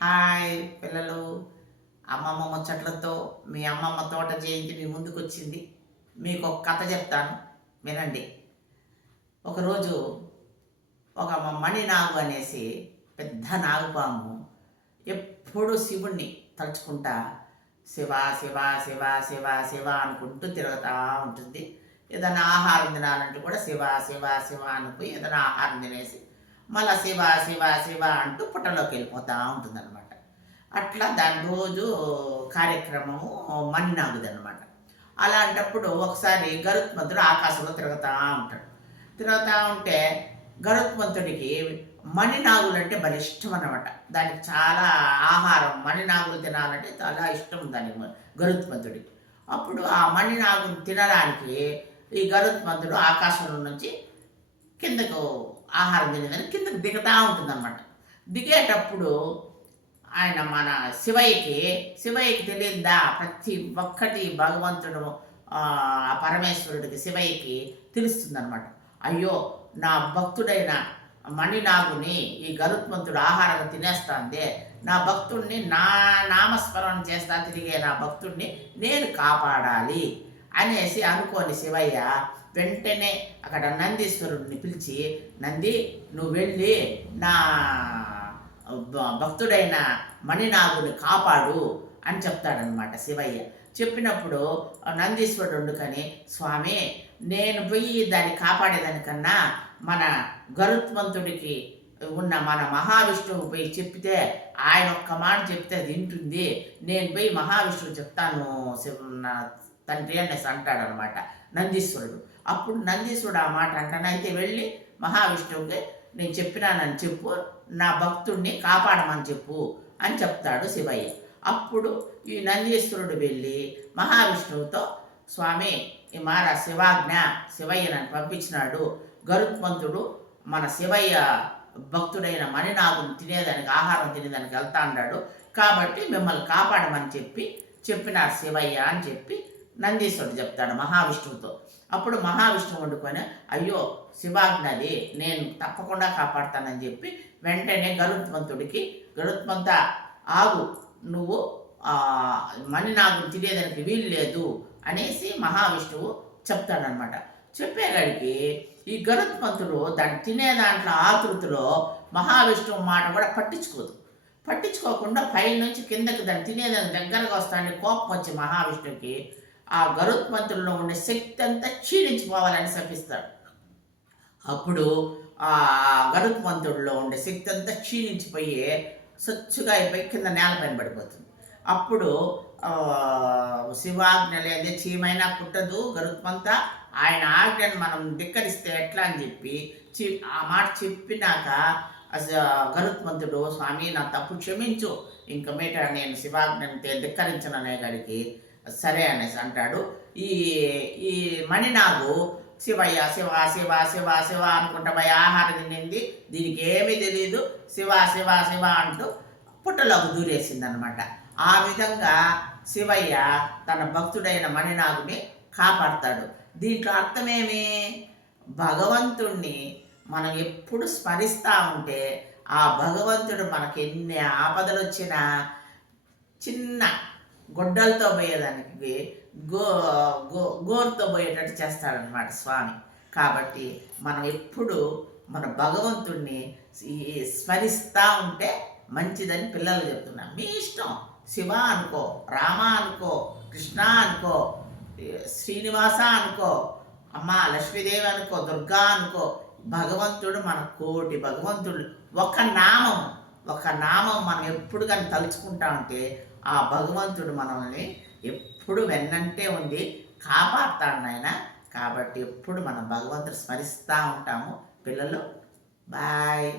Hi పిల్లలు. అమ్మమ్మ ముచ్చట్లతో మీ అమ్మమ్మ తోట జయంతి మీ ముందుకొచ్చింది. మీకు ఒక కథ చెప్తాను, వినండి. ఒకరోజు ఒక మణినాగు అనేసి పెద్ద నాగుపాము ఎప్పుడు శివుణ్ణి తలుచుకుంటా శివ శివ శివ శివ శివ అనుకుంటూ తిరుగుతూ ఉంటుంది. ఏదైనా ఆహారం తినాలంటే కూడా శివ శివ శివ అనుకుని ఏదైనా ఆహారం తినేసి మళ్ళీ శివ శివ శివ అంటూ పుట్టలోకి వెళ్ళిపోతూ ఉంటుందన్నమాట. అట్లా దాని రోజు కార్యక్రమము మణినాగుదనమాట. అలాంటప్పుడు ఒకసారి గరుత్మంతుడు ఆకాశంలో తిరుగుతూ ఉంటాడు. తిరుగుతూ ఉంటే గరుత్మంతుడికి మణినాగులు అంటే భలే ఇష్టం అన్నమాట. దానికి చాలా ఆహారం మణినాగులు తినాలంటే చాలా ఇష్టం దానికి గరుత్మంతుడికి. అప్పుడు ఆ మణినాగును తినడానికి ఈ గరుత్మంతుడు ఆకాశంలో నుంచి కిందకు ఆహారం తినేదని కిందకు దిగుతూ ఉంటుందన్నమాట. దిగేటప్పుడు ఆయన మన శివయ్యకి తెలియదా ప్రతి ఒక్కటి భగవంతుడు ఆ పరమేశ్వరుడికి శివయ్యకి తెలుస్తుందన్నమాట. అయ్యో, నా భక్తుడైన మణినాగుని ఈ గరుత్మంతుడు ఆహారం తినేస్తాందే, నా భక్తుడిని నా నామస్మరణ చేస్తా తిరిగే నా భక్తుడిని నేను కాపాడాలి అనేసి అనుకోని శివయ్య వెంటనే అక్కడ నందీశ్వరుడిని పిలిచి, నంది నువ్వు వెళ్ళి నా భక్తుడైన మణినాగుని కాపాడు అని చెప్తాడనమాట శివయ్య. చెప్పినప్పుడు నందీశ్వరుడు వండుకొని, స్వామి నేను పోయి దాన్ని కాపాడేదానికన్నా మన గరుత్మంతుడికి ఉన్న మన మహావిష్ణువు పోయి చెప్తే ఆయన ఒక్క మాట చెప్తే అది వింటుంది, నేను పోయి మహావిష్ణువు చెప్తాను నా తండ్రి అనేసి అంటాడనమాట నందీశ్వరుడు. అప్పుడు నందీశ్వరుడు ఆ మాట అంటాను, అయితే వెళ్ళి మహావిష్ణువుకి నేను చెప్పినానని చెప్పు, నా భక్తుడిని కాపాడమని చెప్పు అని చెప్తాడు శివయ్య. అప్పుడు ఈ నందీశ్వరుడు వెళ్ళి మహావిష్ణువుతో, స్వామి ఈ మార శివాజ్ఞ, శివయ్య నన్ను పంపించినాడు, గరుత్మంతుడు మన శివయ్య భక్తుడైన మణినాగుని తినేదానికి ఆహారం తినేదానికి వెళ్తా అన్నాడు, కాబట్టి మిమ్మల్ని కాపాడమని చెప్పినాడు శివయ్య అని చెప్పి నందీశ్వరుడు చెప్తాడు మహావిష్ణువుతో. అప్పుడు మహావిష్ణువు వండుకొని, అయ్యో శివాజ్ఞది, నేను తప్పకుండా కాపాడుతానని చెప్పి వెంటనే గరుత్మంత ఆగు, నువ్వు మణినాగుని తినేదానికి వీలు లేదు అనేసి మహావిష్ణువు చెప్తాడనమాట. చెప్పేగాడికి ఈ గరుత్మంతుడు దాన్ని తినే దాంట్లో ఆతృతిలో మహావిష్ణువు మాట కూడా పట్టించుకోకుండా పైనుంచి కిందకి దాన్ని తినేదానికి దగ్గరగా వస్తాడని కోపం వచ్చి మహావిష్ణువుకి ఆ గరుత్మంతుల్లో ఉండే శక్తి అంతా క్షీణించిపోవాలని శపిస్తాడు. అప్పుడు ఆ గరుత్మంతుడిలో ఉండే శక్తి అంతా క్షీణించిపోయి స్వచ్ఛగా అయిపోయి కింద నేలపైన పడిపోతుంది. అప్పుడు శివాజ్ఞ లేదే చీమైనా పుట్టదు గరుత్మంత, ఆయన ఆజ్ఞను మనం ధిక్కరిస్తే ఎట్లా అని చెప్పి ఆ మాట చెప్పినాక గరుత్మంతుడు, స్వామి నా తప్పు క్షమించు, ఇంక మీట నేను శివాజ్ఞను ధిక్కరించననే గాడికి సరే అనేసి అంటాడు. ఈ ఈ మణినాగు శివయ్య శివ శివ శివ శివ అనుకుంటా పోయి ఆహారం తినింది, దీనికి ఏమీ తెలియదు, శివ శివ శివ అంటూ పుట్టలోకి దూరేసిందనమాట. ఆ విధంగా శివయ్య తన భక్తుడైన మణినాగుని కాపాడతాడు. దీంట్లో అర్థమేమి? భగవంతుణ్ణి మనం ఎప్పుడు స్మరిస్తూ ఉంటే ఆ భగవంతుడు మనకి ఎన్ని ఆపదలు వచ్చినా చిన్న గొడ్డలతో పోయేదానికి గోరుతో పోయేటట్టు చేస్తాడనమాట స్వామి. కాబట్టి మనం ఎప్పుడు మన భగవంతుణ్ణి స్మరిస్తూ ఉంటే మంచిదని పిల్లలు చెప్తున్నాం. మీ ఇష్టం, శివ అనుకో, రామ అనుకో, కృష్ణ అనుకో, శ్రీనివాస అనుకో, అమ్మ లక్ష్మీదేవి అనుకో, దుర్గా అనుకో, భగవంతుడు మన కోటి భగవంతుడు. ఒక నామం మనం ఎప్పుడు కానీ తలుచుకుంటా ఉంటే ఆ భగవంతుడు మనల్ని ఎప్పుడు వెన్నంటే ఉండి కాపాడుతాడు నాయన. కాబట్టి ఎప్పుడు మనం భగవంతుడు స్మరిస్తూ ఉంటాము పిల్లలు. బాయ్.